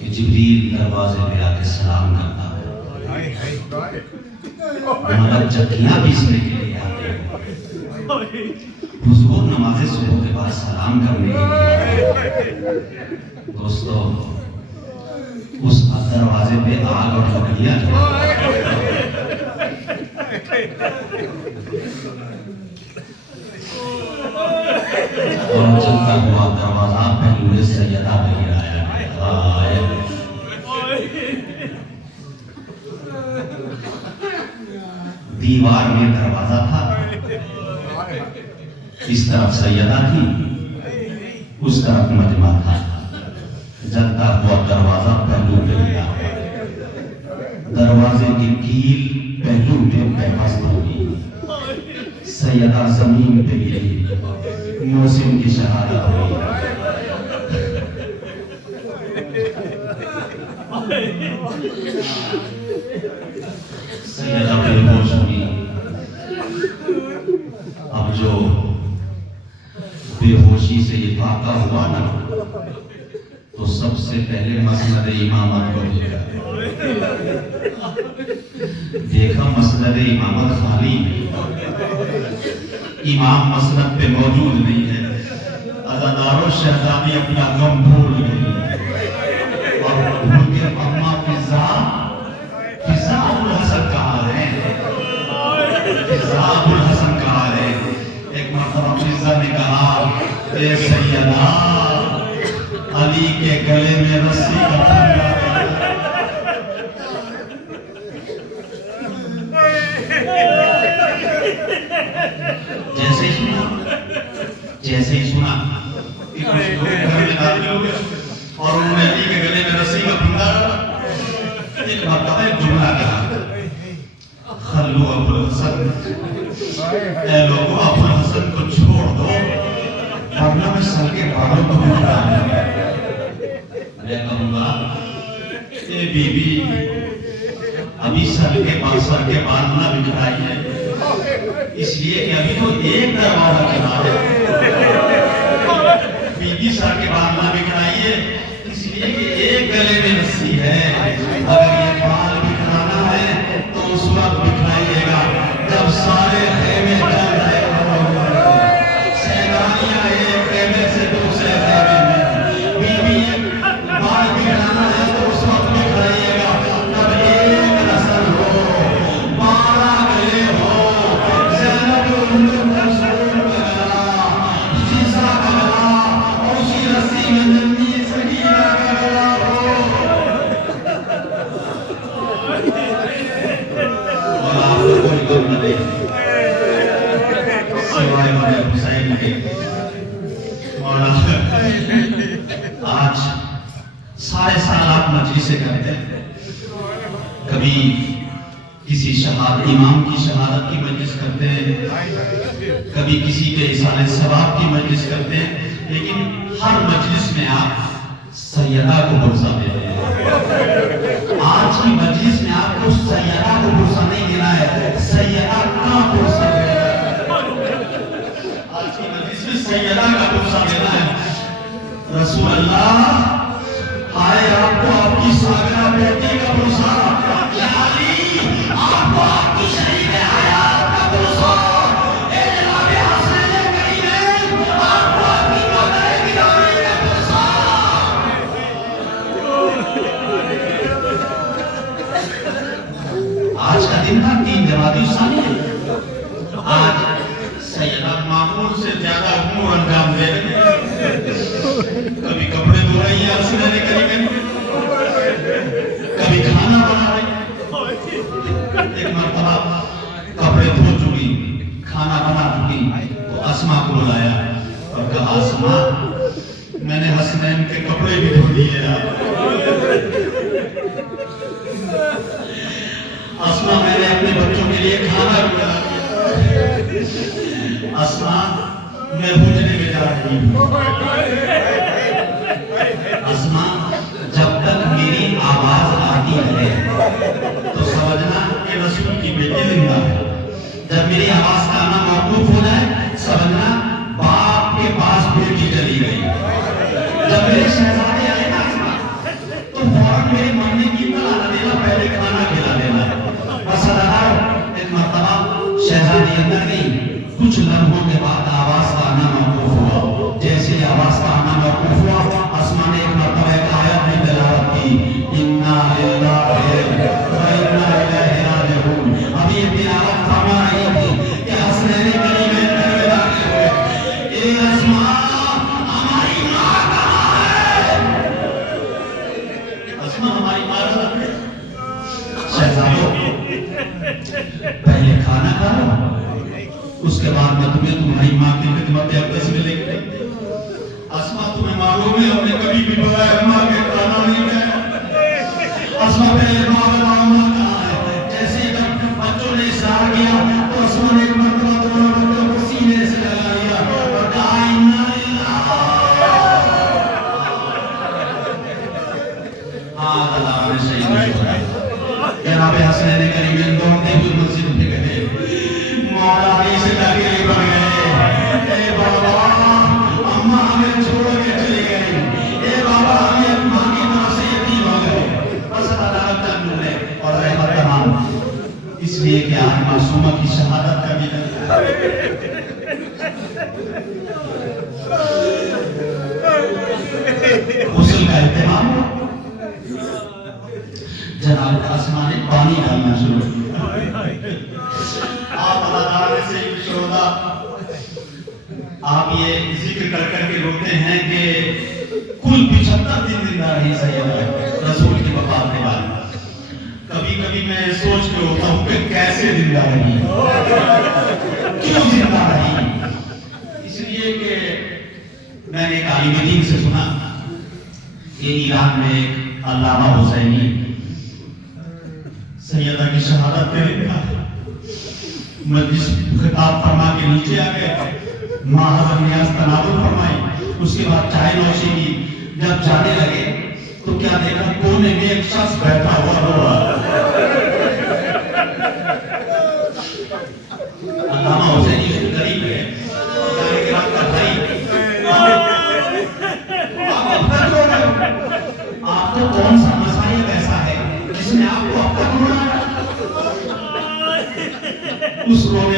کہ جبریل دروازے پہ آ کے سلام کرتا ہے، ملک چکیاں پیسنے کے لیے آتے ہیں، حضور نماز صبح کے بعد سلام کرنے کے لیے آتے ہیں۔ دوستو اس دروازے پہ آگ اور لکڑیاں اور چلتا ہوا دروازہ پہلوے سیدہ پہ گرایا، دیوار میں دروازہ تھا، اس طرف سیدہ تھی، اس طرف مجمع تھا، جلتا ہوا دروازہ پہلو پہ گیا، دروازے کی کیل پہلو پہ پیوست ہوئی، سیدہ زمین پہ گری، موسم کی شہادت ہوئی۔ سیدہ بے ہوش ہوئی۔ اب جو بے ہوشی سے یہ واقعہ ہوا نا، تو سب سے پہلے مسند امامت کو دیکھا مسند امامت خالی ہے، امام مسند پہ موجود نہیں ہے، عزادار و شہزادی اپنا غم بھول گئی اور بھول کے اما فضا ابو الحسن کہا ہے، فضا ابو الحسن کہا ہے۔ ایک مرتبہ فضا نے کہا، اے سیدہ علی کے گلے میں رسی کا پھندا جیسے ہی سنا کہ کچھ لوگ گھر میں داخل ہو گئے اور انہوں نے علی کے گلے میں رسی کا پھندا ڈالا، ایک مرتبہ ایک جملہ کہا، خلو ابو الحسن، اے لوگوں ابو الحسن کو چھوڑ دو ورنہ میں سر کے بالوں کو بکھرا دوں گا۔ میں کہوں گا اے بی بی ابھی سر کے بال نہ بکھرائیے، اس لیے کہ ابھی تو ایک دروازہ کھلا ہے، بی بی سر کے بال نہ بکھرائیے، اس لیے کہ ایک گلے میں رسی ہے، اگر یہ بال بکھرانا ہے تو اس وقت بکھرائیے گا جب سارے خیمے جل رہے ہوں، سیلانیاں ایک خیمے سے دوسرے خیمے میں، بی بی بال بکھرانا ہے تو اس وقت بکھرائیے گا جب ایک نسل ہو، 12 گلے ہو، زینب ام کلثوم کا گلا، فضا کا گلا اور اسی رسی میں ننھی سکینہ کا گلا ہو، اور آپ کو کوئی غم نہ دے سوائے امام حسین کے۔ اور آج سارے سال آپ مجلسیں کرتے ہیں، کبھی کسی امام کی شہادت کی مجلس کرتے ہیں، کبھی کسی کے اصالہ ثواب کی مجلس کرتے ہیں، لیکن ہر مجلس میں آپ سیدہ کو برسا دیتے ہیں۔ آج کی مجلس میں آپ کو سیدہ کو برسا نہیں دینا ہے، سیدہ کا برسا دینا ہے۔ آج کی مجلس میں سیدہ کا برسا دینا ہے۔ رسول اللہ آئے آپ کو آپ کی ساگرہ بیٹی کا برسا، یا علی آپ کو آپ کی شریک حیات کا برسا، اے جناب حسین کریم آپ کو آپ کی مادر گرامی کا برسا۔ آج کا دن تھا 3 جمادی الثانی ہے، آج سیدہ معمول سے زیادہ امور انجام دے رہے ہیں، کبھی کپڑے دھو رہی ہیں حسین کریم، کبھی کھانا بنا رہی ہیں۔ ایک مرتبہ کپڑے دھو چکی، کھانا بنا چکی، تو اسما کو بلایا اور کہا، اسما میں نے حسنین کے کپڑے بھی دھو لیے، اسما میں نے اپنے بچوں کے لیے کھانا بھی بنا لیا، اسما میں حجرے میں جا رہی ہوں، اسما جب تک میری آواز آتی ہے تو سمجھنا کہ رسول کی بیٹی زندہ ہے، جب میری آواز کا آنا موقوف ہو جائے سمجھنا باپ کے پاس بیٹی چلی گئی، جب میرے شہزادے اس کے بعد میں تمہیں تمہاری ماں کی خدمت اقدس میں لے کے اسما تمہیں معلوم ہے ہم نے کبھی بھی بغیر ماں کے کھانا نہیں کھایا. اسما پہلے ماں بتاؤ ماں کہاں ہے. جیسے جب بچوں نے اشارہ کیا تو اسما نے ایک مرتبہ دونوں بچوں کو سینے سے لگا لیا اور کہا انا للہ. اللہ نے صحیح میں جناب حسنین کریمین دوڑتے ہوئے مسجد میں گئے. مولا علی سے ڈاکے بن گئے. اے بابا اماں ہمیں چھوڑ کے چلے گئے. اے بابا ہمیں ماں کی طرف سے یتیم ہو گئے. بس اللہ تعالیٰ نے اور رحمت تمام اس لیے کہ آج معصومہ کی شہادت کا بھی غسل کا اہتمام. جناب اسما نے پانی ڈالنا شروع کیا. آپ اللہ تعالیٰ سے خوش ہوگا. آپ یہ ذکر کر کر کے روتے ہیں کہ کل 75 دن زندہ رہی سیدہ رسول کی وفات کے بعد. کبھی کبھی میں سوچ کے ہوتا ہوں کہ کیسے زندہ رہی, کیوں زندہ رہی. اس لیے کہ میں نے ایک عالم دین سے سنا کہ ایران میں ایک علامہ حسینی سیدہ کی شہادت پہ لکھا. مجلس خطاب فرما کے نیچے آ گئے. ماں حضرت نیاز تناول فرمائی. اس کے بعد چائے نوشی کی. جب جانے لگے تو کیا دیکھا کونے میں ایک شخص بیٹھا ہوا رو رہا. علامہ حسینی جو غریب ہے آپ کو کون سا مسائل ایسا ہے جس نے آپ کو اب تک رونا. اس رونے